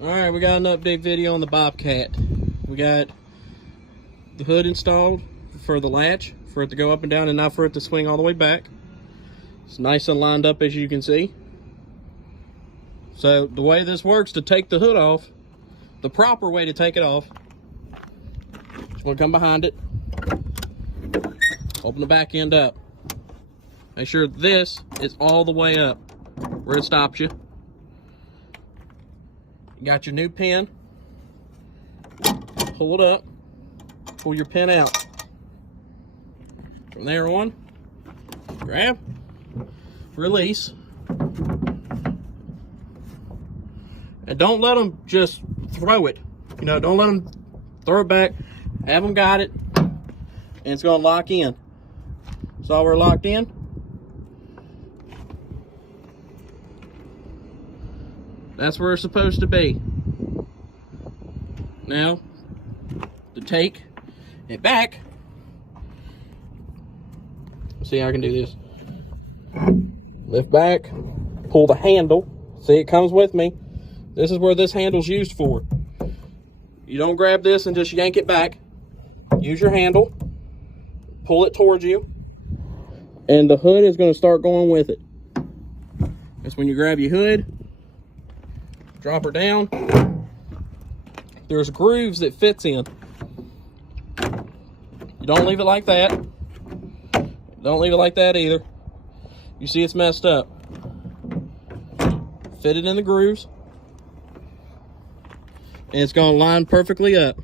Alright, we got an update video on the Bobcat. We got the hood installed for the latch, for it to go up and down and not for it to swing all the way back. It's nice and lined up, as you can see. So the way this works to take the hood off, the proper way to take it off, just want to come behind it, open the back end up. Make sure this is all the way up where it stops you. You got your new pin. Pull it up. Pull your pin out. From there on, grab, release. And don't let them just throw it. You know, don't let them throw it back. Have them got it. And it's going to lock in. So we're locked in. That's where it's supposed to be. Now, to take it back, see how I can do this. Lift back, pull the handle. See, it comes with me. This is where this handle's used for. You don't grab this and just yank it back. Use your handle, pull it towards you, and the hood is going to start going with it. That's when you grab your hood, drop her down. There's grooves that fits in. You don't leave it like that. Don't leave it like that either. You see it's messed up. Fit it in the grooves. And it's going to line perfectly up.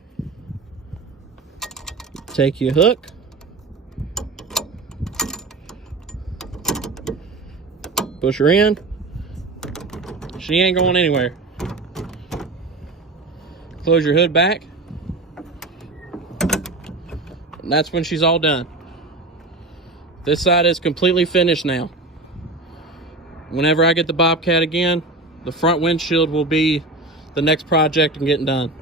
Take your hook. Push her in. She ain't going anywhere. Close your hood back. And that's when she's all done. This side is completely finished now. Whenever I get the Bobcat again, the front windshield will be the next project in getting done.